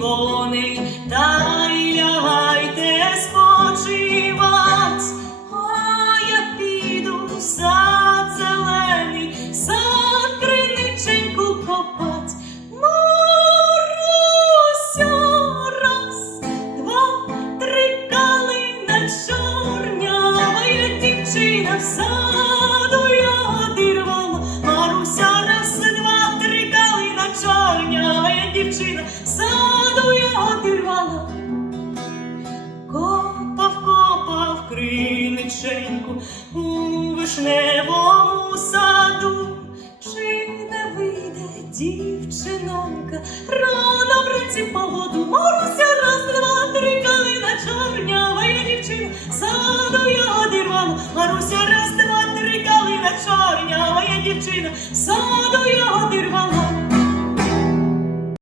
вони, та й лягайте спочивать. А я піду в сад зелений, сад криниченьку копать. Маруся, раз, два, три калина чорнява, я дівчина в саду я дірвала. Маруся, раз, два, три калина чорнява, я дівчина в саду я дірвала. Копав, копав криниченьку у вишневому саду. Чи не вийде дівчинонька рано вранці по воду? Маруся, раз, два, три, калина чорнява, я дівчина, саду я одірвала. Маруся, раз, два, три, калина чорнява, я дівчина, саду